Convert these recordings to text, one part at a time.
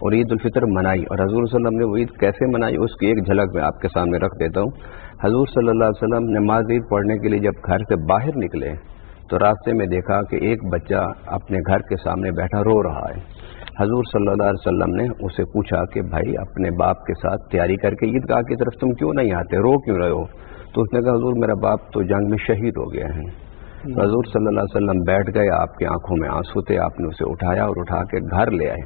اور عید الفطر منائی. اور حضور صلی اللہ علیہ وسلم نے وہ عید کیسے منائی اس کی ایک جھلک میں آپ کے سامنے رکھ دیتا ہوں. حضور صلی اللہ علیہ وسلم نماز عید پڑھنے کے لیے جب گھر سے باہر نکلے تو راستے میں دیکھا کہ ایک بچہ اپنے گھر کے سامنے بیٹھا رو رہا ہے. حضور صلی اللہ علیہ وسلم نے اسے پوچھا کہ بھائی اپنے باپ کے ساتھ تیاری کر کے عیدگاہ کی طرف تم کیوں نہیں آتے, رو کیوں رہے ہو؟ تو اس نے کہا حضور میرا باپ تو جنگ میں شہید ہو گیا ہے. تو حضور صلی اللہ علیہ وسلم بیٹھ گئے, آپ کی آنکھوں میں آنسو تھے, آپ نے اسے اٹھایا اور اٹھا کے گھر لے آئے.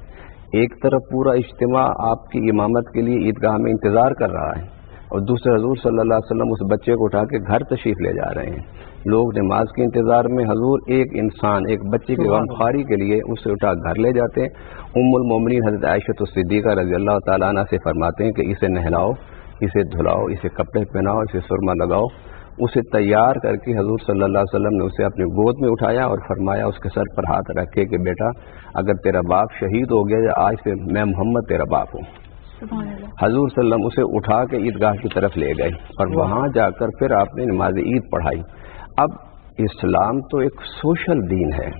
ایک طرف پورا اجتماع آپ کی امامت کے لیے عیدگاہ میں انتظار کر رہا ہے اور دوسرے حضور صلی اللہ علیہ وسلم اس بچے کو اٹھا کے گھر تشریف لے جا رہے ہیں. لوگ نماز کے انتظار میں, حضور ایک انسان ایک بچے کی غمخواری کے لیے اسے اٹھا گھر لے جاتے ہیں. ام المومنین حضرت عائشہ صدیقہ رضی اللہ تعالیٰ عنہ سے فرماتے ہیں کہ اسے نہلاؤ, اسے دھلاؤ, اسے کپڑے پہناؤ, اسے سرما لگاؤ. اسے تیار کر کے حضور صلی اللہ علیہ وسلم نے اسے اپنی گود میں اٹھایا اور فرمایا اس کے سر پر ہاتھ رکھ کے کہ بیٹا اگر تیرا باپ شہید ہو گیا یا آج سے میں محمد تیرا باپ ہوں. حضور صلی اللہ علیہ وسلم اسے اٹھا کے عیدگاہ کی طرف لے گئے اور وہاں جا کر پھر آپ نے نماز عید پڑھائی. اب اسلام تو ایک سوشل دین ہے,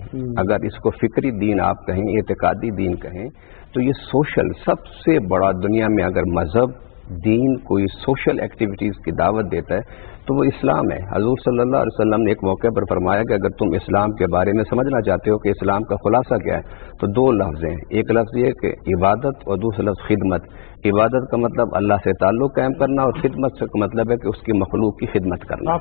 اگر اس کو فکری دین آپ کہیں, اعتقادی دین کہیں, تو یہ سوشل سب سے بڑا دنیا میں اگر مذہب دین کوئی سوشل ایکٹیویٹیز کی دعوت دیتا ہے تو وہ اسلام ہے. حضور صلی اللہ علیہ وسلم نے ایک موقع پر فرمایا کہ اگر تم اسلام کے بارے میں سمجھنا چاہتے ہو کہ اسلام کا خلاصہ کیا ہے تو دو لفظ ہیں, ایک لفظ یہ کہ عبادت اور دوسرا لفظ خدمت. عبادت کا مطلب اللہ سے تعلق قائم کرنا اور خدمت کا مطلب ہے کہ اس کی مخلوق کی خدمت کرنا.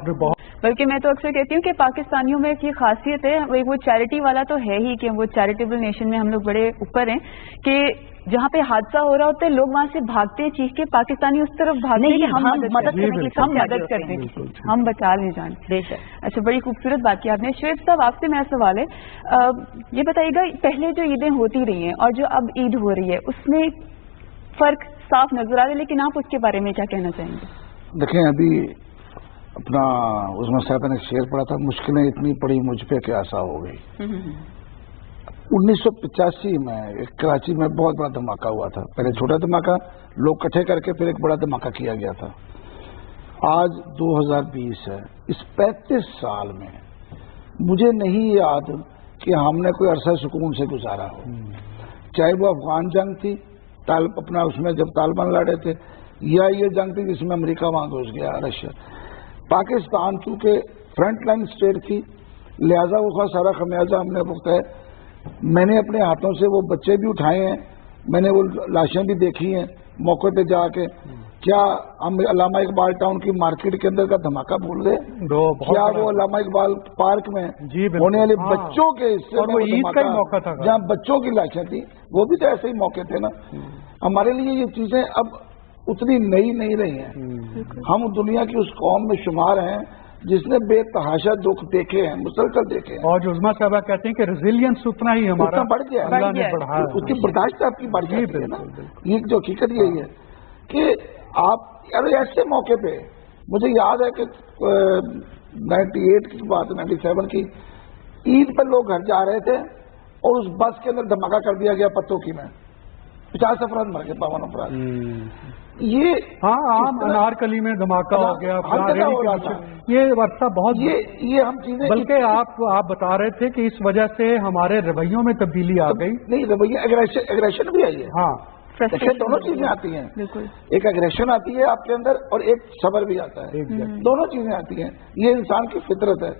بلکہ میں تو اکثر کہتی ہوں کہ پاکستانیوں میں ایک یہ خاصیت ہے, وہ چیریٹی والا تو ہے ہی کہ وہ چیریٹیبل نیشن میں ہم لوگ بڑے اوپر ہیں کہ جہاں پہ حادثہ ہو رہا ہوتا ہے لوگ وہاں سے بھاگتے چیخ کے, پاکستانی اس طرف بھاگتے ہیں کہ ہم مدد کرتے ہیں, ہم بچا لے جان. اچھا, بڑی خوبصورت بات کی آپ نے. شعیب صاحب آپ سے میرا سوال ہے, یہ بتائیے گا پہلے جو عیدیں ہوتی رہی ہیں اور جو اب عید ہو رہی ہے اس میں فرق صاف نظر آ رہا ہے, لیکن آپ اس کے بارے میں کیا کہنا چاہیں گے؟ دیکھیں ابھی اپنا عثمان صاحب نے شعر پڑھا تھا, مشکلیں اتنی پڑی مجھ پہ کہ ایسا ہو گئی. 1985 میں کراچی میں بہت بڑا دھماکہ ہوا تھا. پہلے چھوٹا دھماکہ لوگ اکٹھے کر کے پھر ایک بڑا دھماکہ کیا گیا تھا. آج 2020 ہے, اس 35 سال میں مجھے نہیں یاد کہ ہم نے کوئی عرصہ سکون سے گزارا ہو, چاہے وہ افغان جنگ تھی اپنا اس میں جب طالبان لڑے تھے, یا یہ جنگ تھی جس میں امریکہ وہاں گھس گیا, رشیا. پاکستان چونکہ فرنٹ لائن اسٹیٹ تھی لہذا وہ سارا خمیازہ ہم نے بھگتا ہے. میں نے اپنے ہاتھوں سے وہ بچے بھی اٹھائے ہیں, میں نے وہ لاشیں بھی دیکھی ہیں موقع پہ جا کے. کیا ہم علامہ اقبال ٹاؤن کی مارکیٹ کے اندر کا دھماکہ بھول گئے؟ کیا وہ علامہ اقبال پارک میں ہونے والے بچوں کے حصے میں جہاں بچوں کی لاشیں تھیں وہ بھی تو ایسے ہی موقع تھے نا. ہمارے لیے یہ چیزیں اب اتنی نئی نہیں رہی ہیں. ہم دنیا کی اس قوم میں شمار ہیں جس نے بے تحاشا دکھ دیکھے ہیں, مسلسل دیکھے ہیں. اور جو عظما صاحبہ کہتے ہیں کہ ریزیلینس اتنا ہی ہمارا بڑھ گیا, اس کی برداشت آپ کی بڑھ جاتی ہے نا. یہ جو حقیقت یہی ہے کہ آپ ایسے موقع پہ, مجھے یاد ہے کہ 98 کی بات, 97 کی عید پر لوگ گھر جا رہے تھے اور اس بس کے اندر دھماکہ کر دیا گیا پتوں کی میں, 50 افراد مر گئے, 52 افراد. یہ عام انارکلی میں دھماکہ ہو گیا, یہ عرصہ بہت یہ ہم چیزیں, بلکہ آپ بتا رہے تھے کہ اس وجہ سے ہمارے رویوں میں تبدیلی آ گئی. نہیں, رویہ اگریشن بھی آئی ہے. ہاں, دونوں چیزیں آتی ہیں, ایک اگریشن آتی ہے آپ کے اندر اور ایک صبر بھی آتا ہے, دونوں چیزیں آتی ہیں. یہ انسان کی فطرت ہے.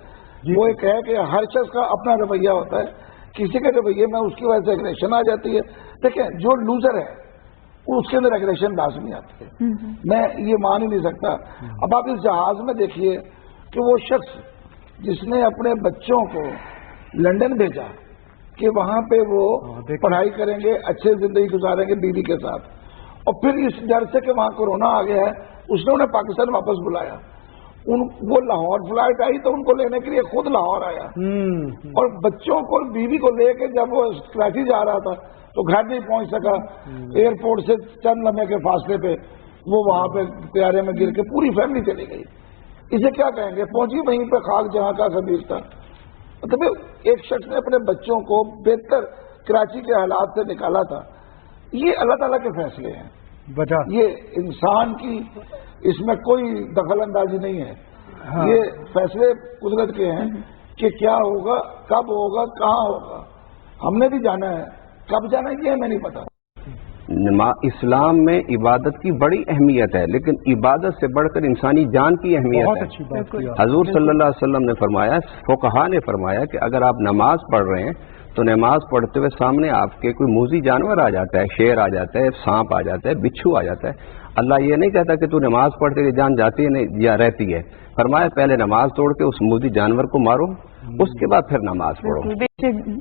وہ ایک ہے کہ ہر شخص کا اپنا رویہ ہوتا ہے, کسی کے رویے میں اس کی وجہ سے اگریشن آ جاتی ہے. دیکھیں جو لوزر ہے اس کے اندر اگریشن لازمی آتی ہے, میں یہ مان ہی نہیں سکتا. اب آپ اس جہاز میں دیکھیے کہ وہ شخص جس نے اپنے بچوں کو لندن بھیجا کہ وہاں پہ وہ پڑھائی کریں گے, اچھے زندگی گزاریں گے بیوی کے ساتھ, اور پھر اس ڈر سے کہ وہاں کورونا آ گیا ہے اس نے انہیں پاکستان واپس بلایا. وہ لاہور فلائٹ آئی تو ان کو لینے کے لیے خود لاہور آیا, اور بچوں کو بیوی کو لے کے جب وہ کراچی جا رہا تھا تو گھر نہیں پہنچ سکا. ایئرپورٹ سے چند لمحے کے فاصلے پہ وہ وہاں پہ طیارے میں گر کے پوری فیملی چلی گئی. اسے کیا کہیں گے, پہنچی وہیں پہ خاک جہاں کا خبیر تھا. مطلب ایک شخص نے اپنے بچوں کو بہتر کراچی کے حالات سے نکالا تھا. یہ اللہ تعالیٰ کے فیصلے ہیں, یہ انسان کی اس میں کوئی دخل اندازی نہیں ہے. یہ فیصلے قدرت کے ہیں کہ کیا ہوگا, کب ہوگا, کہاں ہوگا. ہم نے بھی جانا ہے, کب جانا ہے یہ ہمیں نہیں پتا. اسلام میں عبادت کی بڑی اہمیت ہے، لیکن عبادت سے بڑھ کر انسانی جان کی اہمیت ہے۔ حضور صلی اللہ علیہ وسلم نے فرمایا، فقہا نے فرمایا کہ اگر آپ نماز پڑھ رہے ہیں تو نماز پڑھتے ہوئے سامنے آپ کے کوئی موذی جانور آ جاتا ہے، شیر آ جاتا ہے، سانپ آ جاتا ہے، بچھو آ جاتا ہے، اللہ یہ نہیں کہتا کہ تو نماز پڑھتے جان جاتی ہے نہیں یا رہتی ہے، فرمایا پہلے نماز توڑ کے اس موذی جانور کو مارو، اس کے بعد پھر نماز پڑھو۔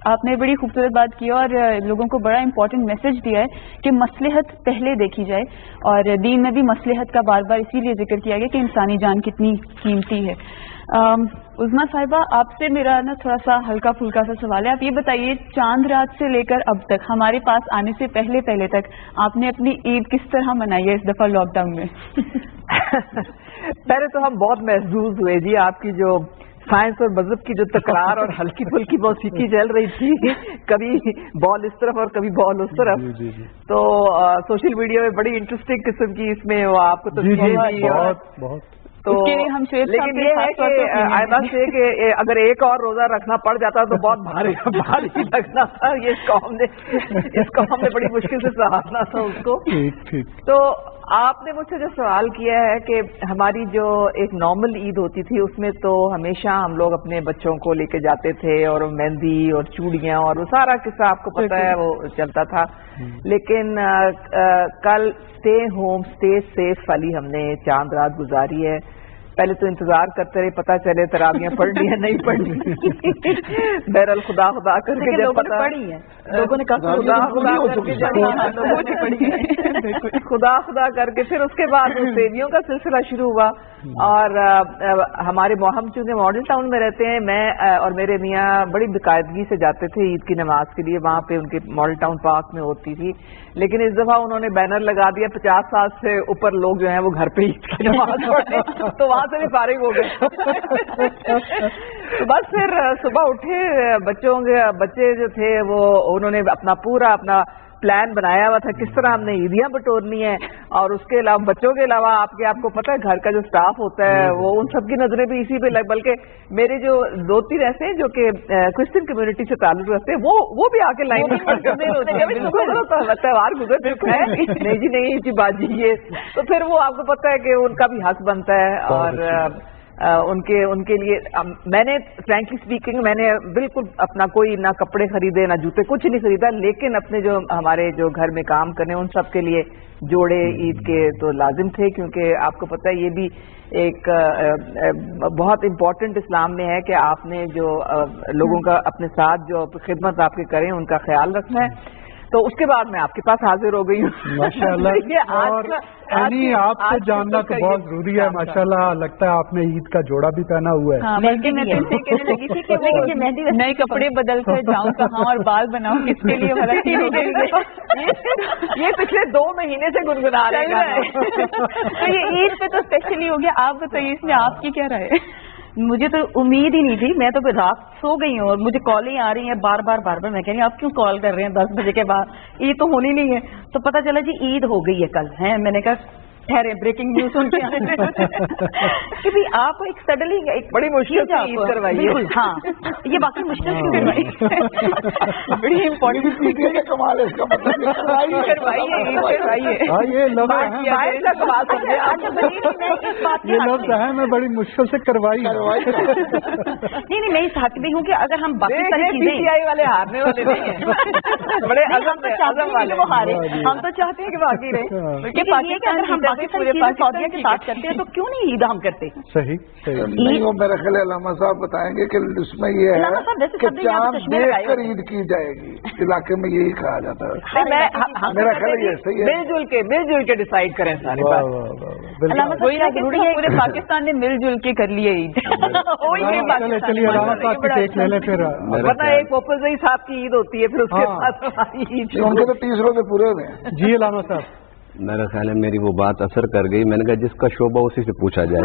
آپ نے بڑی خوبصورت بات کی اور لوگوں کو بڑا امپورٹنٹ میسج دیا ہے کہ مصلحت پہلے دیکھی جائے، اور دین میں بھی مصلحت کا بار بار اسی لیے ذکر کیا گیا کہ انسانی جان کتنی قیمتی ہے۔ عظمیٰ صاحبہ، آپ سے میرا نا تھوڑا سا ہلکا پھلکا سا سوال ہے، آپ یہ بتائیے چاند رات سے لے کر اب تک ہمارے پاس آنے سے پہلے تک آپ نے اپنی عید کس طرح منائی ہے اس دفعہ لاک ڈاؤن میں؟ پہلے تو ہم بہت محظوظ ہوئے جی، آپ کی جو سائنس اور مذہب کی جو تکرار اور ہلکی پھلکی موسیقی چل رہی تھی، کبھی بال اس طرف اور کبھی بال اس طرف، تو سوشل میڈیا میں بڑی انٹرسٹنگ قسم کی اس میں وہ آپ کو بہت تو لیکن یہ ہے کہ آئندہ سے کہ اگر ایک اور روزہ رکھنا پڑ جاتا تو بہت بھاری لگنا تھا، یہ اس قوم نے بڑی مشکل سے سہارنا تھا اس کو۔ تو آپ نے مجھ سے جو سوال کیا ہے کہ ہماری جو ایک نارمل عید ہوتی تھی اس میں تو ہمیشہ ہم لوگ اپنے بچوں کو لے کے جاتے تھے اور مہندی اور چوڑیاں اور وہ سارا قصہ آپ کو پتہ ہے وہ چلتا تھا، لیکن کل اسٹے ہوم اسٹے سیف والی ہم نے چاند رات گزاری ہے۔ پہلے تو انتظار کرتے رہے پتہ چلے تراویاں پڑھنی ہے نہیں پڑھنی، بہرحال خدا کر کے جب پتہ پڑھی ہے لوگوں نے کہا خدا کر کے پھر اس کے بعد سیویوں کا سلسلہ شروع ہوا، اور ہمارے ہم چونکہ ماڈل ٹاؤن میں رہتے ہیں، میں اور میرے میاں بڑی باقاعدگی سے جاتے تھے عید کی نماز کے لیے، وہاں پہ ان کے ماڈل ٹاؤن پارک میں ہوتی تھی، لیکن اس دفعہ انہوں نے بینر لگا دیا 50 سال سے اوپر لوگ جو ہیں وہ گھر پہ عید کی نماز پڑھیں، تو وہاں سے بھی فارغ ہو گئے۔ تو بس پھر صبح اٹھے، بچے جو تھے وہ انہوں نے اپنا پلان بنایا ہوا تھا کس طرح ہم نے عیدیاں بٹورنی ہیں، اور اس کے علاوہ بچوں کے علاوہ آپ کو پتہ ہے گھر کا جو سٹاف ہوتا ہے وہ ان سب کی نظریں بھی اسی پہ بلکہ میرے جو 2-3 ایسے ہیں جو کہ کرسچن کمیونٹی سے تعلق رکھتے ہیں وہ بھی آ کے لائن تہوار گزر چکا ہے، نہیں جی نہیں جی باجی یہ، تو پھر وہ آپ کو پتہ ہے کہ ان کا بھی حق بنتا ہے، اور ان کے لیے میں نے فرینکلی اسپیکنگ میں نے بالکل اپنا کوئی نہ کپڑے خریدے نہ جوتے کچھ نہیں خریدا، لیکن اپنے جو ہمارے جو گھر میں کام کرنے ان سب کے لیے جوڑے عید کے تو لازم تھے، کیونکہ آپ کو پتہ ہے یہ بھی ایک بہت امپورٹنٹ اسلام میں ہے کہ آپ نے جو لوگوں کا اپنے ساتھ جو خدمت آپ کے کریں ان کا خیال رکھنا ہے۔ تو اس کے بعد میں آپ کے پاس حاضر ہو گئی ہوں ماشاءاللہ، اور آپ سے جاننا تو بہت ضروری ہے، ماشاءاللہ لگتا ہے آپ نے عید کا جوڑا بھی پہنا ہوا ہے۔ بلکہ میں تم سے کہنے لگی تھی کہ نئے کپڑے بدل کر جاؤں کہاں اور بال بناؤں کس کے لیے، یہ پچھلے 2 مہینے سے گنگنا رہے ہیں، تو یہ عید پہ تو اسپیشلی ہو گیا۔ آپ بتائیے اس میں آپ کی کیا رائے ہے؟ مجھے تو امید ہی نہیں تھی، میں تو رات سو گئی ہوں اور مجھے کالیں آ رہی ہیں بار بار میں کہہ رہی ہوں آپ کیوں کال کر رہے ہیں 10 بجے کے بعد، عید تو ہونی نہیں ہے، تو پتہ چلا جی عید ہو گئی ہے کل ہے، میں نے کہا ٹھہرے بریکنگ نیوز سن کے کہ بھی آپ ایک سڈنلی ایک بڑی مشکل سے عید کروائی ہے، ہاں یہ باقی مشکل سے کروائی بڑی امپورٹنٹ کمال ہے اس کا مطلب یہ لفظ ہے میں بڑی مشکل سے کروائی نہیں میں اس حق بھی ہوں کہ اگر ہم باقی ساری چیزیں والے ہارنے والے نہیں ہیں، بڑے عزم والے وہ ہارے، ہم تو چاہتے ہیں کہ باقی رہے، اگر ہم سعودیہ کے ساتھ کرتے ہیں تو کیوں نہیں عید ہم کرتے؟ صحیح نہیں، وہ میرا خیال علامہ صاحب بتائیں گے کہ اس میں یہ ہے کہ چاند دیکھ کر عید کی جائے گی، علاقے میں یہی کہا جاتا ہے، میرا خیال یہ صحیح ہے، مل جل کے ڈیسائیڈ کریں سارے پورے پاکستان نے مل جل کے کر لیے عید، چلیے علامہ صاحب کی دیکھ لے لیں پھر، ورنہ ایک پوپل زئی صاحب کی عید ہوتی ہے پھر اس کے بعد عید، ان کے تو 30 روزے پورے ہوئے ہیں۔ جی علامہ صاحب، میرا خیال ہے میری وہ بات اثر کر گئی، میں نے کہا جس کا شعبہ اسی سے پوچھا جائے۔